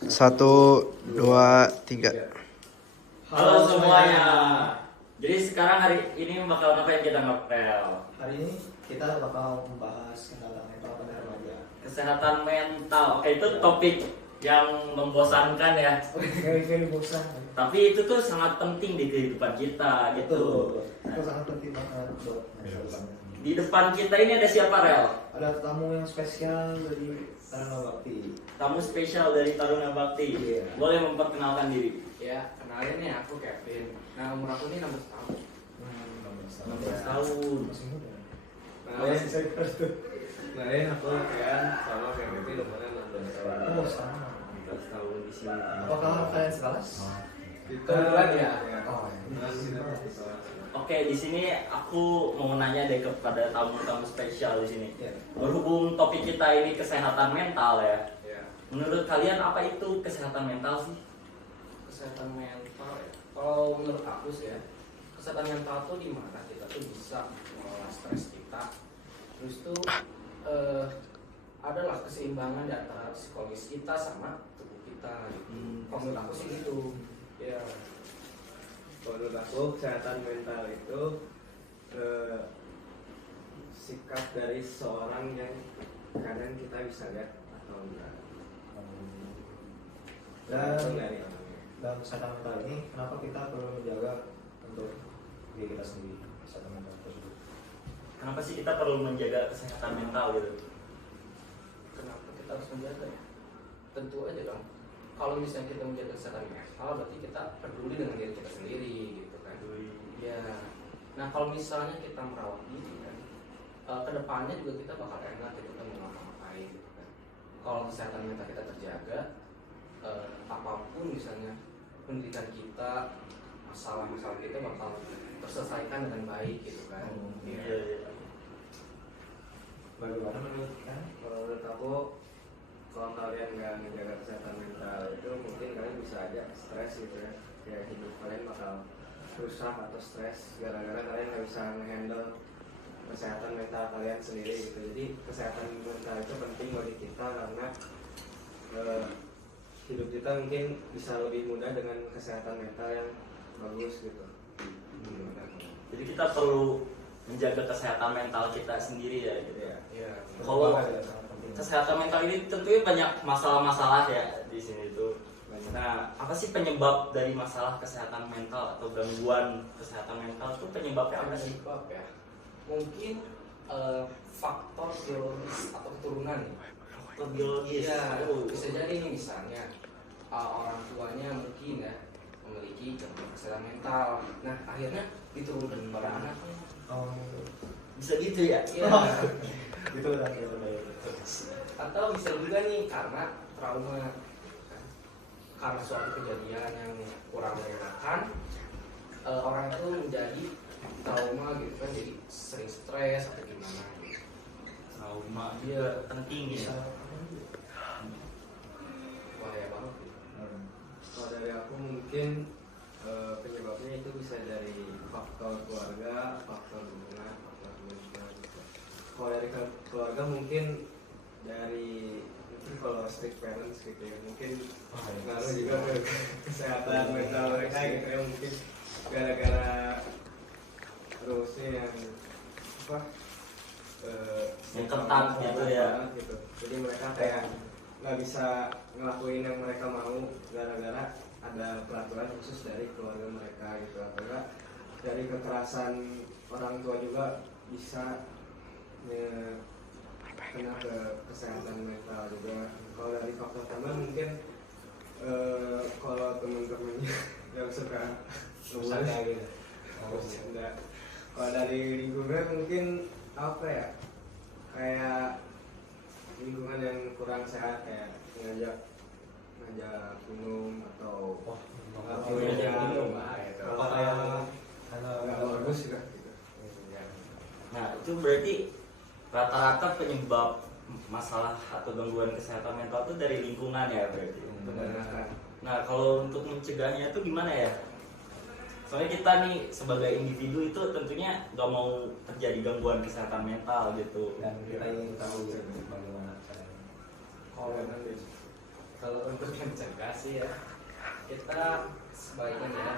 Satu, dua, tiga. Halo semuanya. Jadi sekarang hari ini bakal ngapain kita ngapel? Hari ini kita bakal membahas kesehatan mental pada remaja. Kesehatan mental. Oke, itu topik yang membosankan ya. Kayak bosan. Tapi itu tuh sangat penting di kehidupan kita gitu. Itu sangat penting banget buat masa depan. Di depan kita ini ada siapa, Rel? Ada tamu yang spesial dari Taruna Bakti. Tamu spesial dari Taruna Bakti. Iya. Boleh memperkenalkan diri? Ya, kenalin nih aku Kevin. Nah, umur aku ini 16 tahun. 16 tahun. Masih muda. Kenalin, Saya harus tuh. kenalin aku Kian sama kayak Kevin umurnya 16 tahun. Oh, sama. 16 tahun di sini. Apakah kalian sekelas? Kebetulan ya. Oh, Oke, di sini aku mau nanya deh kepada tamu-tamu spesial di sini. ya. Berhubung topik kita ini kesehatan mental ya. Ya, Menurut kalian apa itu kesehatan mental sih? kesehatan mental ya. Kalau menurut aku sih ya, kesehatan mental tuh di mana kita tuh bisa mengelola stres kita. Terus tuh adalah keseimbangan di antara psikologis kita sama tubuh kita gitu. Kalau menurut aku sih gitu. Ya. Menurut aku kesehatan mental itu sikap dari seorang yang kadang kita bisa lihat atau enggak. Tergantung dari orangnya. Dan kesehatan mental ini kenapa kita perlu menjaga untuk diri kita sendiri kesehatan mental tersebut? Kenapa sih kita perlu menjaga kesehatan mental gitu? Kenapa kita harus menjaga ya? Tentu aja dong. Kalau misalnya kita menjaga kesehatan mental, berarti kita peduli dengan diri kita sendiri, gitu kan? Ya. Nah, kalau misalnya kita merawat diri kan, kedepannya juga kita bakal enak gitu kan mau ngapa-ngapain, gitu kan? Kalau kesehatan mental kita terjaga, apapun misalnya pendidikan kita, masalah-masalah kita bakal terselesaikan dengan baik, gitu kan? Iya. Bagaimana menurut kalian? Kalau menurut aku, kalau kalian nggak menjaga kesehatan mental itu mungkin kalian bisa aja stres gitu ya. Kayak hidup kalian bakal rusak atau stres gara-gara kalian nggak bisa menghandle kesehatan mental kalian sendiri gitu. Jadi kesehatan mental itu penting bagi kita karena hidup kita mungkin bisa lebih mudah dengan kesehatan mental yang bagus gitu. Jadi kita perlu menjaga kesehatan mental kita sendiri ya gitu. Ya. Ya. Kalau Sangat penting. kesehatan mental ini tentunya banyak masalah-masalah ya di sini tuh. Nah, apa sih penyebab dari masalah kesehatan mental atau gangguan kesehatan mental itu penyebabnya apa sih? Penyebab ya, mungkin faktor biologis atau keturunan nih. Faktor biologis. Iya, Oh. bisa jadi nih misalnya orang tuanya mungkin ya memiliki gangguan kesehatan mental. Nah, akhirnya diturunkan kepada anaknya. Oh, Bisa gitu ya? Iya. itu udah kita Atau bisa juga nih karena trauma, kan? Karena suatu kejadian yang kurang menyenangkan, orang itu menjadi trauma gitu kan, jadi sering stres atau gimana gitu. Trauma dia penting bisa. ya. Bahaya banget gitu. Kalau dari aku mungkin penyebabnya itu bisa dari faktor keluarga, faktor lingkungan, faktor lingkungan. Kalau dari keluarga mungkin kalau strict parents gitu ya mungkin ngaruh juga ke kesehatan mental mereka gitu ya mungkin gara-gara terusnya yang apa Yang ketat gitu ya. gitu. Jadi mereka kayak nggak bisa ngelakuin yang mereka mau gara-gara ada peraturan khusus dari keluarga mereka gitu atau enggak dari kekerasan orang tua juga bisa kena ke kesehatan mental juga. Kalau dari faktor tambahan mungkin kalau teman-temannya yang suka ngebuat gitu. enggak. Kalau dari lingkungan mungkin apa ya, kayak lingkungan yang kurang sehat kayak ngajak minum atau Ngajak minum. kalau nggak bagus juga gitu. Nah, itu berarti rata-rata penyebab masalah atau gangguan kesehatan mental itu dari lingkungan ya berarti. Benar. Nah, kalau untuk mencegahnya itu gimana ya? Soalnya kita nih sebagai individu itu tentunya gak mau terjadi gangguan kesehatan mental gitu. Dan kita ingin tahu bagaimana caranya. Kalau Kalau untuk mencegah sih ya, kita sebaiknya ya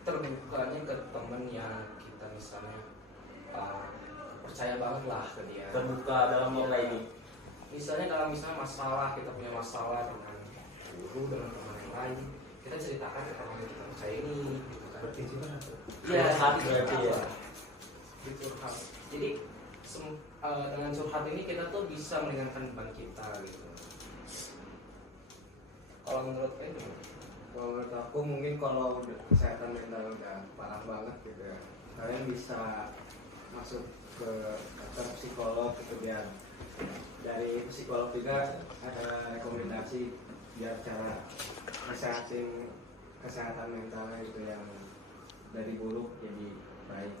terbukanya ke temen yang kita misalnya percaya banget lah ke dia. Terbuka dalam nilai ini. Misalnya kalau misalnya masalah, kita punya masalah dengan guru, dengan teman yang lain, kita ceritakan ke orang yang kita percaya ini gitu kan. Berarti gimana tuh? Iya, Curhat berarti ya. curhat. Jadi dengan curhat ini kita tuh bisa meringankan beban kita gitu. Kalau menurut kamu gimana? Kalau menurut aku mungkin kalau udah kesehatan mental udah parah banget gitu ya, kalian bisa masuk ke dokter psikolog gitu, biar dari psikolog juga ada rekomendasi biar cara kesehatan mentalnya gitu yang dari buruk jadi baik.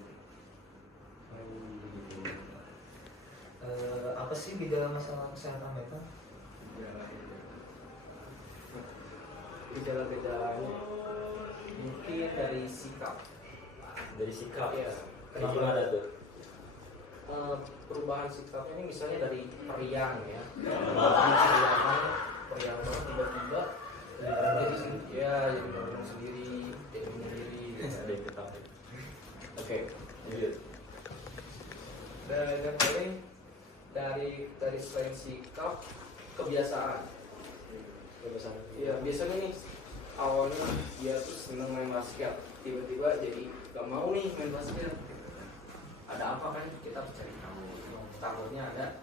Apa sih gejala masalah kesehatan mental? Gejala-gejalanya mungkin dari sikap. Dari sikap. Iya. Kayak gimana tuh? Perubahan sikapnya ini misalnya dari periang ya. Periang banget tiba-tiba jadi ngomong sendiri, jadi menyendiri. Ada yang tetap. Oke. Lanjut. Dan yang paling dari selain sikap, kebiasaan. Iya, biasanya nih awalnya dia tuh seneng main basket, tiba-tiba jadi gak mau nih main basket. Ada apa kan, kita cari tahu. Takutnya ada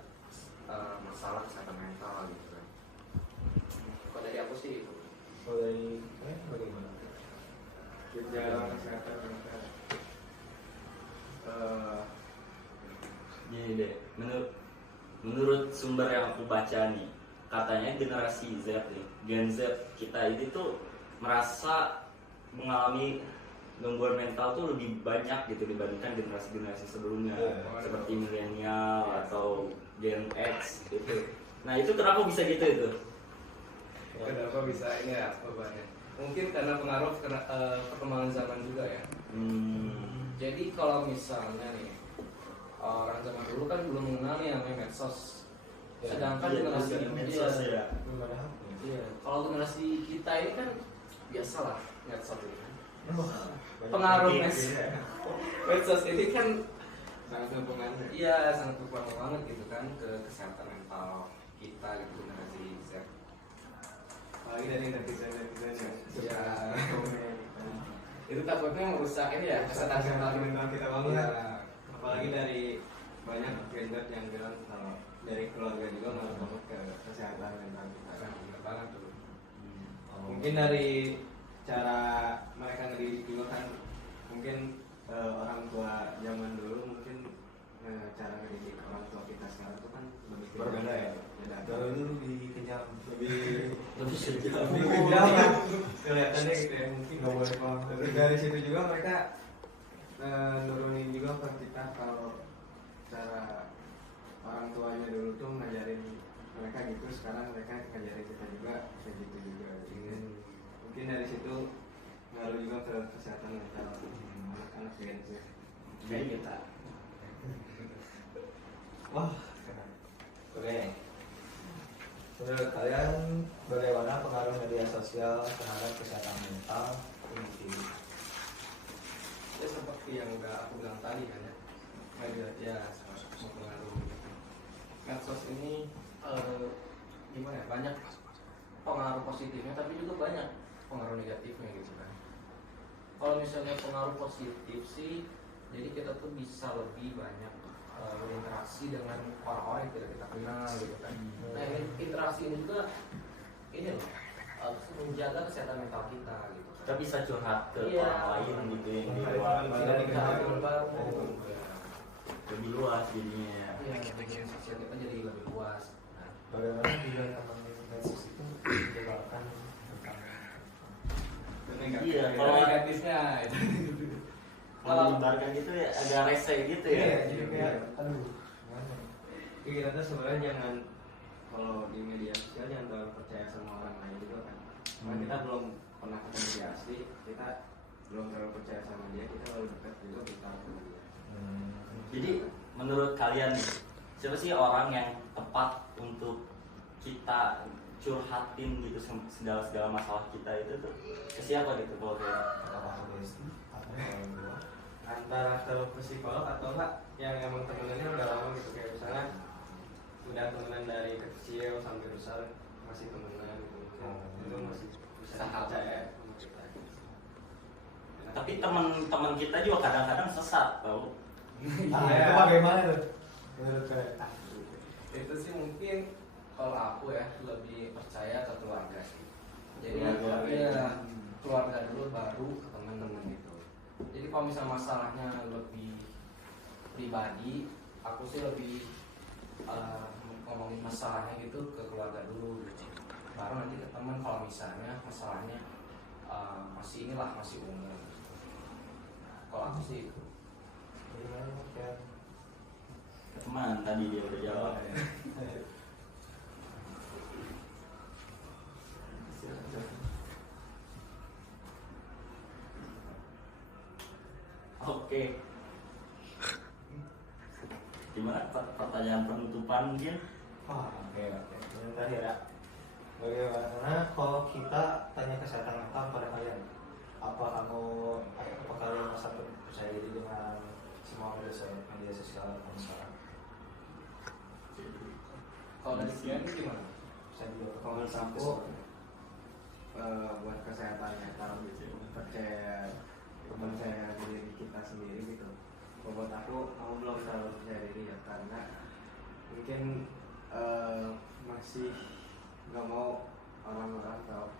masalah kesehatan mental gitu kan. Kalau dari aku sih itu. Kalau dari bagaimana? Gejala kesehatan mental. Gini deh, menurut sumber yang aku baca nih, katanya generasi Z nih, Gen Z kita ini tuh merasa mengalami gangguan mental tuh lebih banyak gitu dibandingkan generasi-generasi sebelumnya, seperti milenial atau Gen X gitu. Nah itu kenapa bisa gitu itu? Kenapa bisa ini ya bebannya? Mungkin karena pengaruh perkembangan zaman juga ya. Jadi kalau misalnya nih orang zaman dulu kan belum mengenal yang namanya medsos. Sedangkan generasi medsos ya. Belum ada HP. Iya, kalau generasi kita ini kan biasalah medsos ini kan. Pengaruh medsos ini kan Sangat mempengaruhi. iya sangat berpengaruh banget gitu kan ke kesehatan mental kita gitu generasi Z. Apalagi dari netizen Ya, itu takutnya merusak ini ya kesehatan mental kita kita. banget. Apalagi dari banyak gender yang bilang kalau dari keluarga juga ngaruh banget ke kesehatan mental kita. Benar banget tuh. Mungkin dari cara mereka ngedidik juga kan, mungkin orang tua zaman dulu mungkin cara ngedidik orang tua kita sekarang tuh kan lebih Berbeda ya? Beda. Kalau dulu lebih kejam, lebih Kejam. kejam kan kelihatannya gitu ya, mungkin nggak boleh pulang. dari situ juga mereka nurunin juga ke kita kalau cara orang tuanya dulu tuh ngajarin mereka gitu, sekarang mereka ngajarin kita juga kayak gitu juga. Jadi mungkin dari situ ngaruh juga ke kesehatan mental anak-anak Gen Z. Kayak kita. Wah, oke. Menurut kalian bagaimana pengaruh media sosial terhadap kesehatan mental individu? Ya seperti yang udah aku bilang tadi kan ya, media ya sangat mempengaruhi. Medsos ini gimana ya, banyak pengaruh positifnya tapi juga banyak pengaruh negatifnya gitu kan. Kalau misalnya pengaruh positif sih, jadi kita tuh bisa lebih banyak berinteraksi dengan orang-orang yang tidak kita kenal gitu kan. Nah interaksi ini juga ini loh menjaga kesehatan mental kita gitu kan. Kita bisa curhat ke Iya. orang lain gitu yang di luar. Tidak baru Lebih luas jadinya. Iya, hubungan sosial kita jadi lebih luas. Nah, Bagaimana juga teman medsos itu menyebabkan Iya, kalau kalau negatifnya itu. kalau dibarkan gitu ya agak rese gitu ya. Iya, jadi kayak aduh, gimana? kita tuh sebenarnya jangan, kalau di media sosial jangan terlalu percaya sama orang lain juga kan. Karena kita belum pernah ketemu dia asli, kita belum terlalu percaya sama dia, kita baru dekat juga kita sama dia. Jadi menurut kalian nih, siapa sih orang yang tepat untuk kita curhatin gitu segala masalah kita itu tuh ke siapa gitu kalau kayak Kata Pak Desti, apa yang kedua? antara ke psikolog atau enggak yang emang temenannya udah lama gitu, kayak misalnya udah temenan dari kecil sampai besar masih temenan gitu. Itu masih bisa dipercaya sama kita. tapi teman-teman kita juga kadang-kadang sesat tau. Nah, itu bagaimana tuh? Menurut kalian? Itu sih mungkin kalau aku ya lebih percaya ke keluarga sih. Jadi Keluarga, ya keluarga dulu baru ke teman-teman itu. Jadi kalau misalnya masalahnya lebih pribadi, aku sih lebih ngomongin masalahnya gitu ke keluarga dulu gitu. Baru nanti ke teman kalau misalnya masalahnya masih umum. Kalau aku sih itu. Bagaimana kayak Ke teman tadi dia udah jawab. Oke. Gimana pertanyaan penutupan mungkin? oke. Yang terakhir ya. Bagaimana kalau kita tanya kesehatan mental pada kalian? Apa kalian merasa percaya diri dengan semua media sosial kamu sekarang? Kalau dari kalian gimana? Saya juga Kalau menurut aku buat kesehatannya kalau percaya diri kita sendiri gitu. Buat aku belum terlalu percaya diri ya, karena mungkin masih nggak mau orang-orang tahu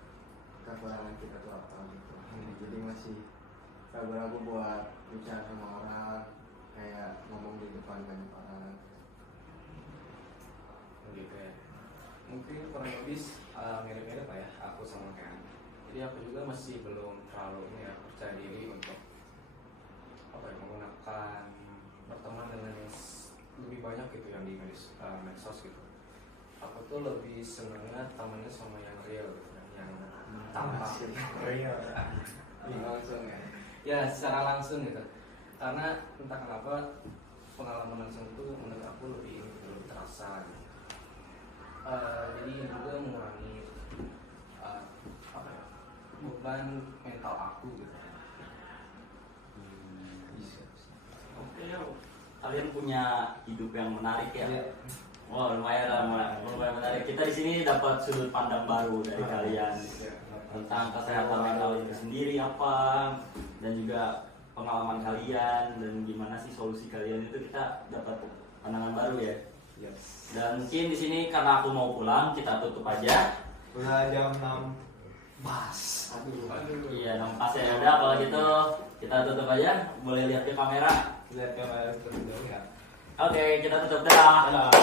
kekurangan kita tuh apa gitu. Jadi masih ragu-ragu buat bicara sama orang, kayak ngomong di depan banyak orang. Gitu ya. Mungkin kurang lebih mirip-mirip lah ya aku sama Ken. Jadi aku juga masih belum terlalu ini ya, percaya diri untuk menggunakan berteman dengan yang lebih banyak gitu yang di medsos gitu. Aku tuh lebih senengnya temennya sama yang real gitu, yang tampak real. Langsung ya. ya secara langsung gitu. Karena entah kenapa pengalaman langsung tuh menurut aku lebih terasa gitu. Jadi juga mengurangi beban mental aku gitu. Oke, kalian punya hidup yang menarik ya. Iya. Wah, lumayan menarik. Kita di sini dapat sudut pandang baru dari kalian tentang kesehatan mental itu sendiri apa, dan juga pengalaman kalian dan gimana sih solusi kalian itu, kita dapat pandangan baru ya. Dan mungkin di sini karena aku mau pulang, kita tutup aja. Udah jam 6 pas. Iya, pas ya. Udah kalau gitu kita tutup aja. Boleh lihat ke kamera. Lihat kamera terlebih dahulu ya. Oke, kita tutup dah. Dadah.